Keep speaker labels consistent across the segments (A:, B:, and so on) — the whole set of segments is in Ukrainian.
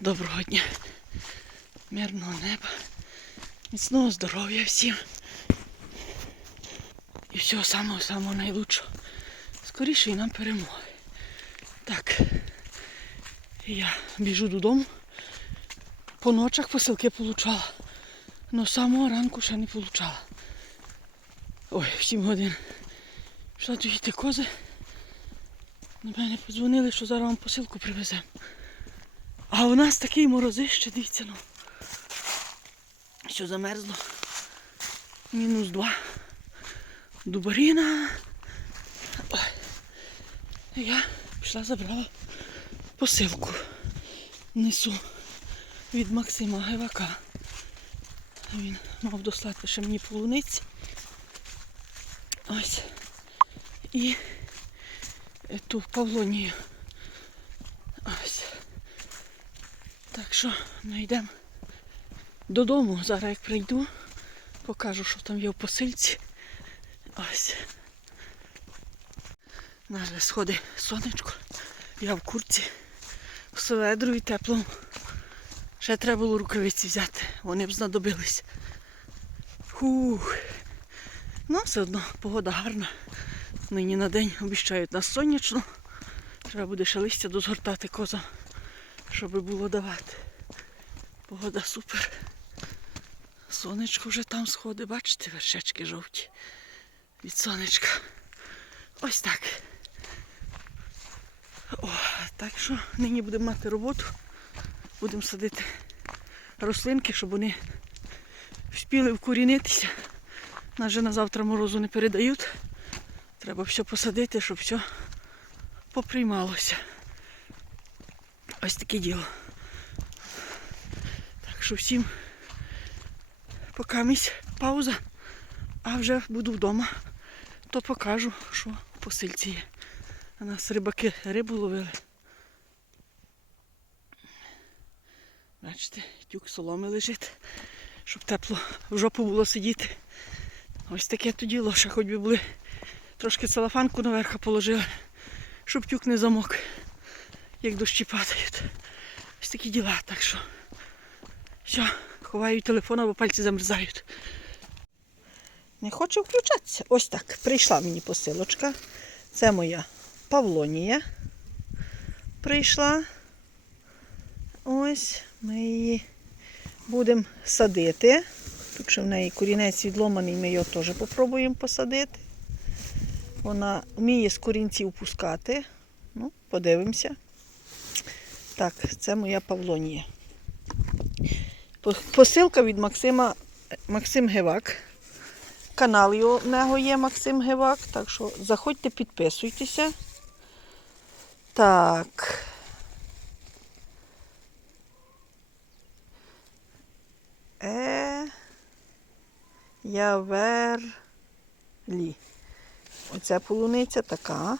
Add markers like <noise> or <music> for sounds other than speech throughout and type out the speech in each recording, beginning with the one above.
A: Доброго дня. Мирного неба. Міцного здоров'я всім. І всього самого-самого найлучшого. Скоріше і нам перемоги. Так. Я біжу додому. По ночах посилки получала. З самого ранку ще не получала. Ой, в 7 годин. Пішла доїти кози. До мене подзвонили, що зараз вам посилку привеземо. А у нас такий морозище, дивіться, ну. Що замерзло. Мінус два. Дубаріна. Я пішла забрала посилку. Несу від Максима Гевака. Він мав дослати ще мені полуниці. Ось. І ту Павлонію. Ось. Так що ми йдемо додому. Зараз як прийду, покажу, що там є в посильці. Ось. Наш же сходить сонечко. Я в курці. В сведру і теплому. Ще треба було рукавиці взяти. Вони б знадобились. Фух. Ну, все одно погода гарна. Нині на день обіщають нас сонячно. Треба буде ще листя дозгортати козам, щоб було давати. Погода супер. Сонечко вже там сходить, бачите, вершечки жовті. Від сонечка. Ось так. О, так що нині будемо мати роботу. Будемо садити рослинки, щоб вони вспіли вкорінитися. Нас же на завтра морозу не передають. Треба все посадити, щоб все поприймалося. Ось таке діло. Так що всім поки місць пауза, а вже буду вдома, то покажу, що в посильці є. У нас рибаки рибу ловили. Бачите, тюк соломи лежить, щоб тепло в жопу було сидіти. Ось таке то діло, ще хоч би були трошки целофанку наверх положили, щоб тюк не замок, як дощі падають. Ось такі діла, так що все, ховаю телефон, або пальці замерзають. Не хочу включатися. Ось так. Прийшла мені посилочка. Це моя Павлонія. Прийшла. Ось ми її будемо садити. Тут ще в неї корінець відломаний, ми його теж спробуємо посадити. Вона вміє з корінців пускати. Ну, подивимося. Так, це моя Павлонія. Посилка від Максима Максим Гевак. Канал його в нього є Максим Гевак. Так що заходьте, підписуйтеся. Так. Е. Яверлі. Оця полуниця така.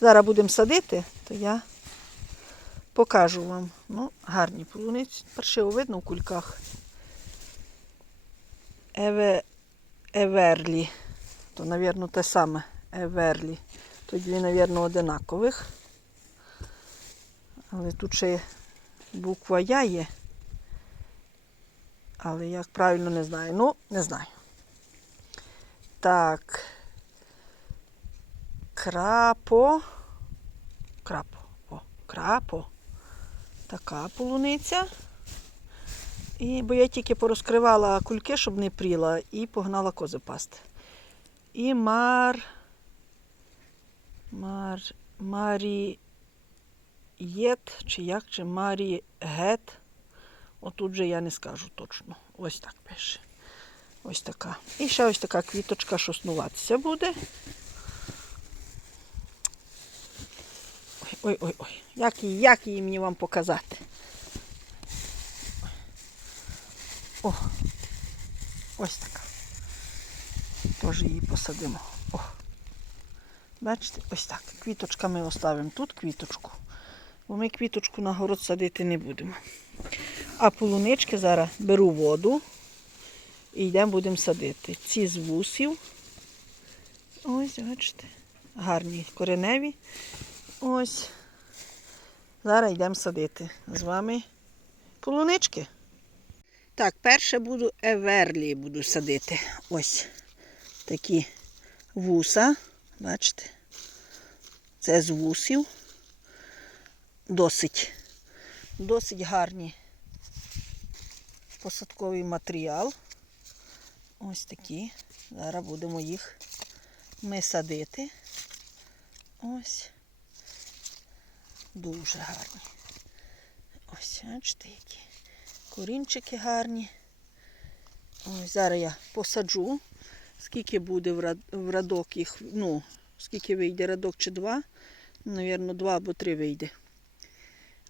A: Зараз будемо садити, то я покажу вам. Ну, гарні полуниці. Паршиво видно в кульках. Еве... Еверлі. То, мабуть, те саме Еверлі. Тут дві, мабуть, одинакових. Але тут ще буква Я є. Але як правильно не знаю. Ну, не знаю. Так. Крапо. Крапо. О, крапо. Така полуниця. І, бо я тільки порозкривала кульки, щоб не пріла, і погнала кози пасти. І мар. Мар. Марієт, чи як, чи Марігет. Отут же я не скажу точно. Ось так пише. Ось така. І ще ось така квіточка, що снуватися буде. Ой-ой-ой. Як її, як її мені вам показати? О, ось така. Теж її посадимо. О. Бачите, ось так. Квіточка ми оставимо тут квіточку. Бо ми квіточку на город садити не будемо. А полунички зараз беру воду і йдемо будемо садити. Ці з вусів. Ось, бачите, гарні кореневі. Ось. Зараз йдемо садити з вами полунички. Так, перше буду еверлі буду садити. Ось такі вуса. Бачите? Це з вусів. Досить, досить гарні посадковий матеріал. Ось такі. Зараз будемо їх ми садити. Ось. Дуже гарні. Ось, бачите, які корінчики гарні. Ось зараз я посаджу. Скільки буде в радок їх, ну, скільки вийде радок чи два. Навірно, два або три вийде.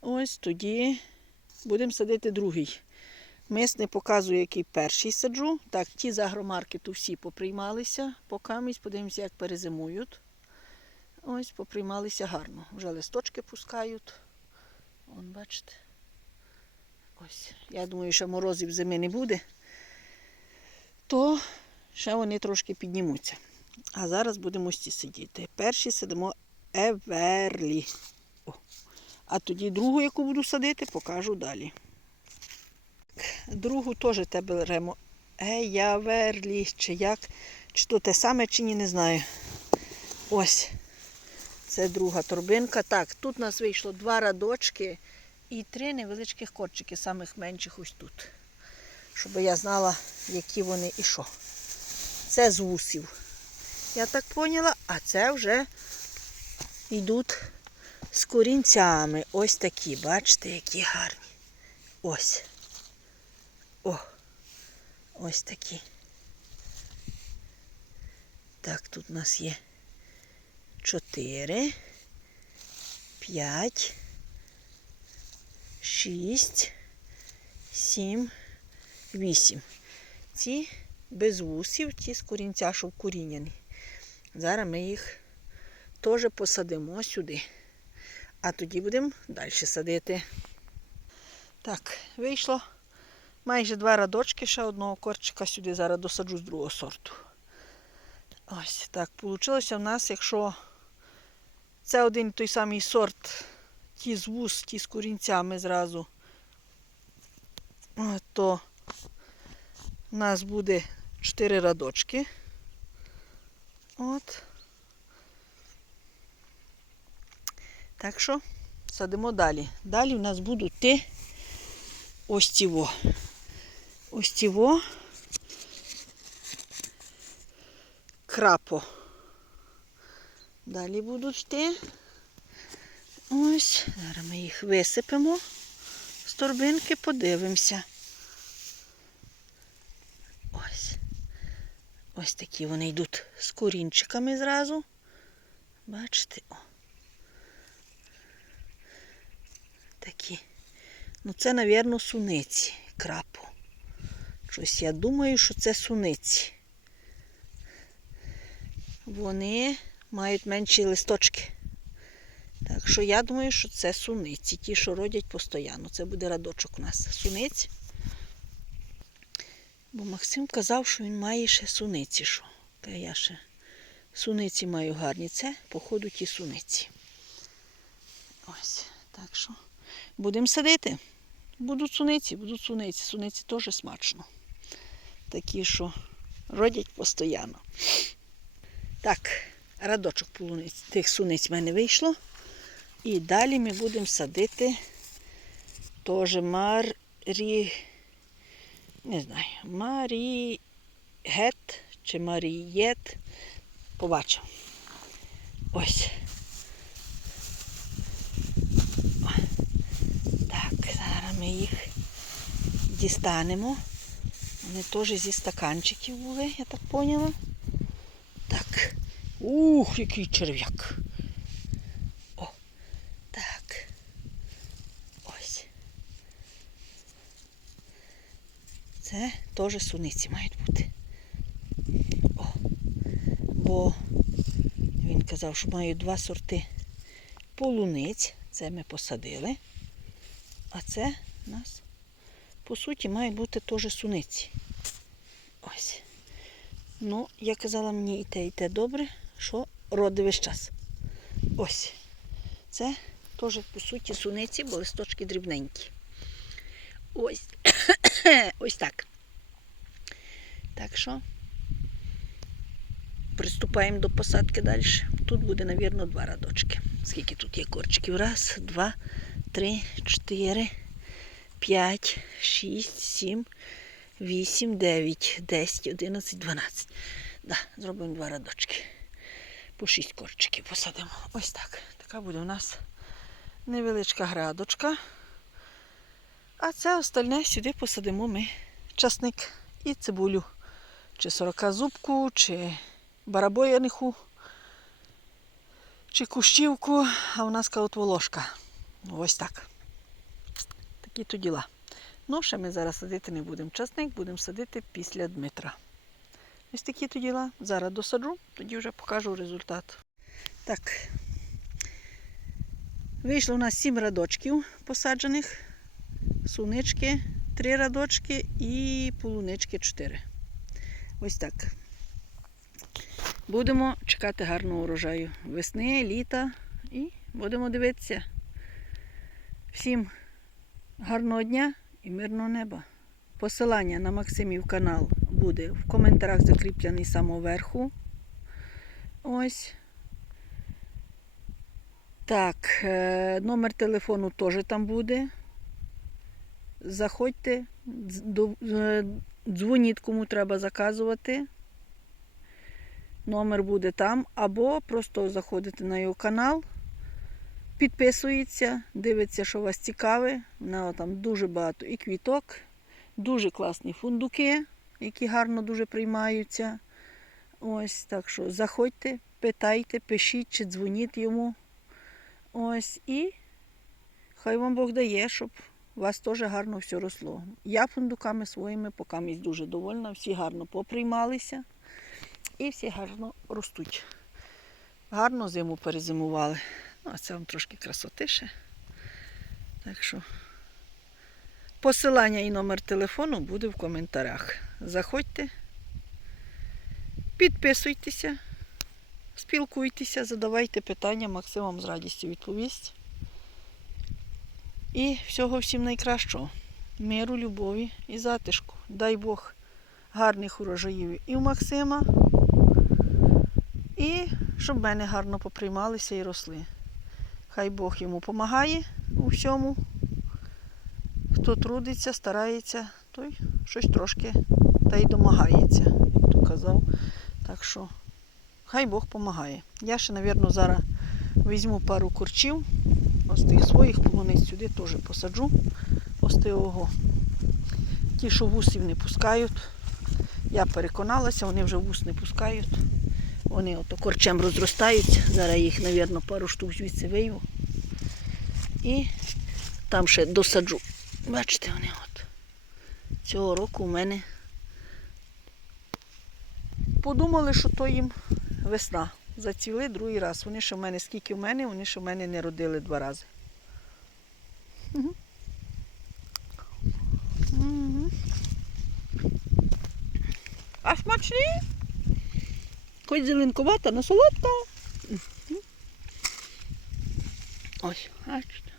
A: Ось тоді будемо садити другий. Мис не показую, який перший саджу. Так, ті з агромаркету всі поприймалися. Покамість, подивимося, як перезимують. Ось, поприймалися гарно. Вже листочки пускають. Вон, бачите. Ось. Я думаю, що морозів зими не буде, то ще вони трошки піднімуться. А зараз будемо ці сидіти. Перші сидимо Еверлі. О. А тоді другу, яку буду садити, покажу далі. Другу теж тебе беремо. Еяверлі, чи як, чи то те саме, чи ні, не знаю. Ось. Це друга торбинка. Так, тут у нас вийшло два радочки і три невеличких корчики, самих менших ось тут. Щоб я знала, які вони і що. Це з вусів. Я так поняла, а це вже йдуть з корінцями. Ось такі, бачите, які гарні. Ось. О, ось такі. Так, тут у нас є чотири, п'ять, шість, сім, вісім. Ці без вусів, ті з корінця, що вкорінені. Зараз ми їх теж посадимо сюди. А тоді будемо далі садити. Так, вийшло майже два радочки, ще одного корчика сюди зараз досаджу з другого сорту. Ось так вийшло в нас, якщо це один той самий сорт, ті з вуз, ті з корінцями зразу, то у нас буде 4 радочки. От. Так що садимо далі. Далі у нас будуть ти ось ціво. Ось ціво. Крапо. Далі будуть йти. Ось. Зараз ми їх висипемо з торбинки, подивимося. Ось. Ось такі вони йдуть з корінчиками зразу. Бачите? О. Такі. Ну, це, мабуть, суниці крапу. Щось я думаю, що це суниці. Вони мають менші листочки. Так що я думаю, що це суниці. Ті, що родять постійно. Це буде радочок у нас. Суниць. Бо Максим казав, що він має ще суниці. Що? Та я ще суниці маю гарні. Це, походу, ті суниці. Ось. Так що будемо садити. Будуть суниці, будуть суниці. Суниці теж смачно. Такі, що родять постійно. Так, радочок полуниць, тих суниць в мене вийшло. І далі ми будемо садити теж марі. Не знаю, марігет чи марієт. Побачимо. Ось. Так, зараз ми їх дістанемо. Вони теж зі стаканчиків були, я так поняла. Так. Ух, який черв'як. О, так. Ось. Це теж суниці мають бути. О. Бо він казав, що мають два сорти полуниць. Це ми посадили. А це у нас, по суті, мають бути теж суниці. Ось. Ну, я казала мені і те, і те добре, що роди весь час. Ось. Це Теж, по суті, суниці, бо листочки дрібненькі. Ось. <coughs> Ось так. Так що приступаємо до посадки далі. Тут буде, мабуть, два радочки. Скільки тут є корчиків? Раз, два, три, чотири, п'ять, шість, сім, вісім, дев'ять, десять, одинадцять, дванадцять. Да, зробимо два радочки. По шість корчиків посадимо. Ось так. Така буде у нас невеличка градочка. А це остальне сюди посадимо ми часник і цибулю. Чи сорокazубку, чи барабояниху, чи кущівку, а у нас от волошка. Ось так. Такі то діла. Ну, ще ми зараз садити не будемо. Часник будемо садити після Дмитра. Ось такі то діла. Зараз досаджу, тоді вже покажу результат. Так. Вийшло у нас сім радочків посаджених, сунички, три радочки і полунички чотири. Ось так. Будемо чекати гарного урожаю весни, літа і будемо дивитися. Всім гарного дня і мирного неба. Посилання на Максимів канал буде в коментарях закріплений самого верху. Ось. Так, е, номер телефону теж там буде. Заходьте, е, дзвоніть, кому треба заказувати. Номер буде там, або просто заходите на його канал, підписується, дивиться, що вас цікаве. Нього там дуже багато і квіток, дуже класні фундуки, які гарно дуже приймаються. Ось, так що заходьте, питайте, пишіть чи дзвоніть йому. Ось і хай вам Бог дає, щоб у вас теж гарно все росло. Я фундуками своїми поки дуже довольна, всі гарно поприймалися і всі гарно ростуть. Гарно зиму перезимували. Ну, а це вам трошки красоти ще. Так що посилання і номер телефону буде в коментарях. Заходьте, підписуйтеся, спілкуйтеся, задавайте питання, Максим вам з радістю відповість. І всього всім найкращого. Миру, любові і затишку. Дай Бог гарних урожаїв і у Максима, і щоб мене гарно поприймалися і росли. Хай Бог йому допомагає у всьому. Хто трудиться, старається, той щось трошки та й домагається, як то казав. Так що хай Бог допомагає. Я ще, мабуть, зараз візьму пару курчів, ось тих своїх полуниць сюди теж посаджу. Ось того. Ті, що вусів не пускають. Я переконалася, вони вже вус не пускають. Вони ото корчем розростаються. Зараз їх, мабуть, пару штук звідси вийму. І там ще досаджу. Бачите, вони от. Цього року у мене подумали, що то їм весна. Зацвіли другий раз. Вони ще в мене, скільки в мене, вони ще в мене не родили два рази. Угу. Угу. А смачні? Хоч зеленкувата, але солодка. Мгм. Ось, бачите.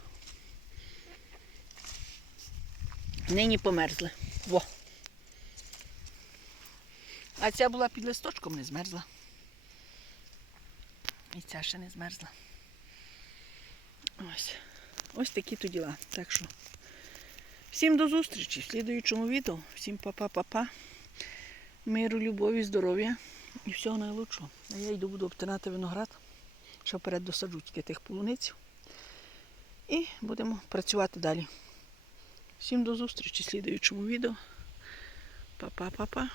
A: Нині померзли. Во. А ця була під листочком, не змерзла. І ця ще не змерзла. Ось. Ось такі то діла. Так що. Всім до зустрічі в слідуючому відео. Всім па-па-па-па. Миру, любові, здоров'я і всього найлучшого. А я йду буду обтинати виноград, що вперед досаджу тільки тих полуниць. І будемо працювати далі. Всім до зустрічі в слідуючому відео. Па-па-па-па.